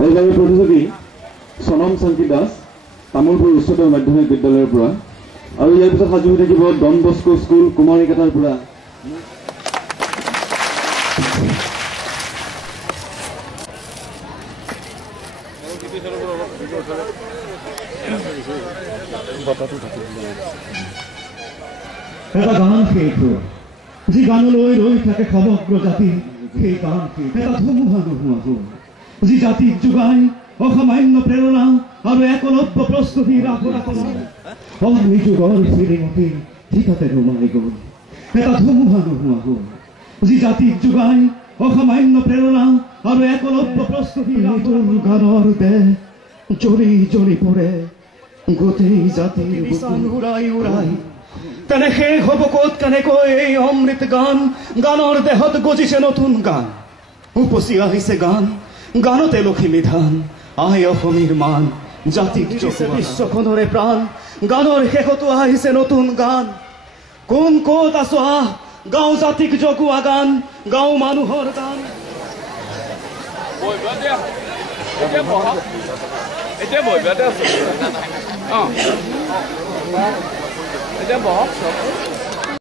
এইবাৰৰ প্ৰতিযোগী সনম শান্তি দাস তামোলপুৰ উচ্চতৰ মাধ্যমিক বিদ্যালয়ৰ পৰা আৰু ইয়াৰ পিছত সাজু হৈ থাকিব ডন বস্কো স্কুল কুমাৰীকাটাৰ পৰা এটা গান শেষ যি গানলৈ ৰৈ থাকে সমগ্ৰ জাতি সেই গান এটা ধুমুহা নোহোৱা হ'ল যি জাতিক যোগায় অসামান্য প্ৰেৰণা আৰু একলব্য প্ৰস্তুতিৰ অগ্নি যুগৰ চিৰিঙতি ঠিকতে নুমাই গ'ল এটা ধুমুহা নোহোৱা হ'ল যি জাতিক যোগায় অসামান্য প্ৰেৰণা আৰু একলব্য প্ৰস্তুতিৰ গানৰ দেহ জ্বলি জ্বলি পৰে গোটেই জাতিৰ বিছান উৰাই উৰাই তেনে শেষ হ'ব ক'ত কেনেকৈ এই অমৃত গান গানৰ দেহত গজিছে নতুন গান উপচি আহিছে গান গানতে লখিমী ধান আই অসমীৰ মান জাতিক বিশ্বখনৰে প্ৰাণ গানৰ শেষতো আহিছে নতুন গান কোন ক'ত আছো আহ গাঁও জাতিক জগোৱা গান গাঁও মানুহৰ গান এতিয়া বহ